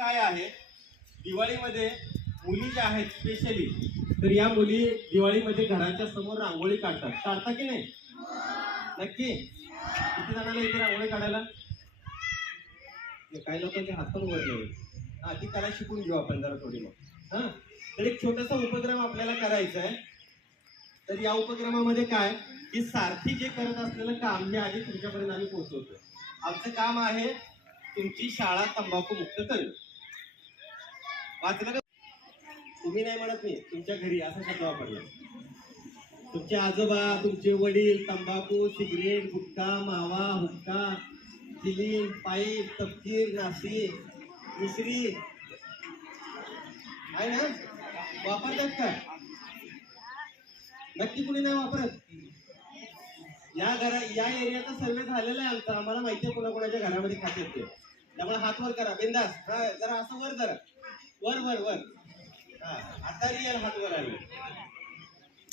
काय आहे? दिवाळीमध्ये मुली ज्या आहेत स्पेशली तर या मुली दिवाळीमध्ये घराच्या समोर रांगोळी काढतात. काढता की नाही? नक्की? किती जणांना इथे रांगोळी काढायला? काही लोकांचे हात पण उघडले हा ती करायला शिकून घेऊ आपण जरा थोडी मग. हा? तर एक छोटासा उपक्रम आपल्याला करायचा आहे. तर या उपक्रमामध्ये काय? की सारथी जे करत असलेलं काम हे आधी तुमच्यापर्यंत आम्ही पोहोचवतो आमचं काम आहे तुमची शाळा तंबाखू मुक्त करणं. वाचलं का? तुम्ही नाही म्हणत मी तुमच्या घरी असा शब्द वापरला. तुमचे आजोबा तुमचे वडील तंबाखू सिगरेट गुटखा मावा हुक्का चिलीन पाईप तपकीर नाशी मिश्री आहे ना? वापरतात का? नक्की कुणी नाही वापरत? या घरा या एरियाचा सर्वे झालेला आहे आमचा. आम्हाला माहिती आहे कोणाकोणाच्या घरामध्ये खाते ते. त्यामुळे हात वर करा. बिंदास. हा जरा असं वर जरा वर वर वर. हा आता रिअल हात वर आले.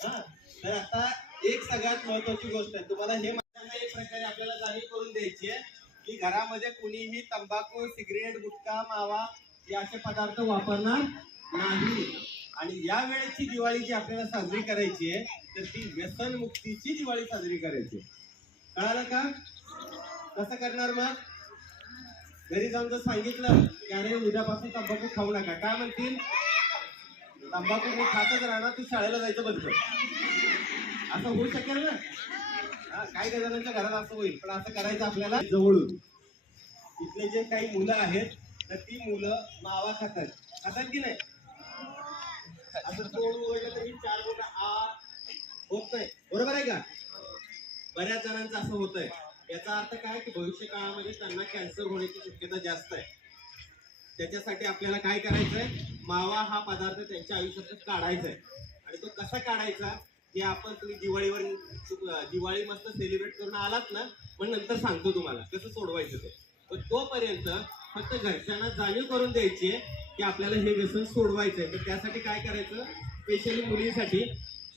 हा तर आता एक सगळ्यात महत्वाची गोष्ट आहे. तुम्हाला हे माहिती एक प्रकारे आपल्याला जाणीव करून द्यायची आहे की घरामध्ये कुणीही तंबाखू सिगरेट गुटखा मावा हे असे पदार्थ वापरणार नाही. आणि या वेळेची दिवाळी जी आपल्याला साजरी करायची आहे तर ती व्यसन मुक्तीची दिवाळी साजरी करायची आहे. कळालं का? कसं करणार मग? घरी जाऊन जर सांगितलं की अरे उद्यापासून तंबाखू खाऊ नका. काय म्हणतील? तंबाखू मी खातच राहणार तू शाळेला जायचं बंद कर. असं होऊ शकेल ना? काही जणांच्या घरात असं होईल पण असं करायचं आपल्याला. जवळून. इथले जे काही मुलं आहेत तर ती मुलं मावा खातात. खातात की नाही? असं तोडू वगैरे तरी चार मुलं आ होत नाही. बरोबर आहे का? बऱ्याच जणांचं असं होत आहे याचा अर्थ काय की भविष्य काळामध्ये त्यांना कॅन्सर होण्याची शक्यता जास्त आहे. त्याच्यासाठी आपल्याला काय करायचंय? मावा हा पदार्थ त्यांच्या आयुष्यात काढायचा आहे आणि तो कसा काढायचा? हे आपण तुम्ही दिवाळीवर दिवाळी मस्त सेलिब्रेट करून आलात ना पण नंतर सांगतो तुम्हाला कसं सोडवायचं ते. पण तोपर्यंत फक्त घरच्यांना जाणीव करून द्यायची आहे की आपल्याला हे व्यसन सोडवायचं आहे तर त्यासाठी काय करायचं? स्पेशली मुलीसाठी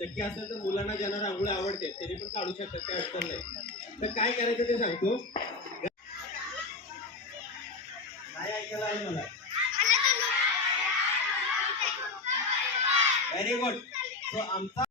शक्य असेल तर मुलांना ज्यांना रांगोळी आवडते त्यांनी पण काढू शकतात काय अडचण नाही. तर काय करायचं ते सांगतो. नाही ऐकायला आहे मला? व्हेरी गुड सो आमचा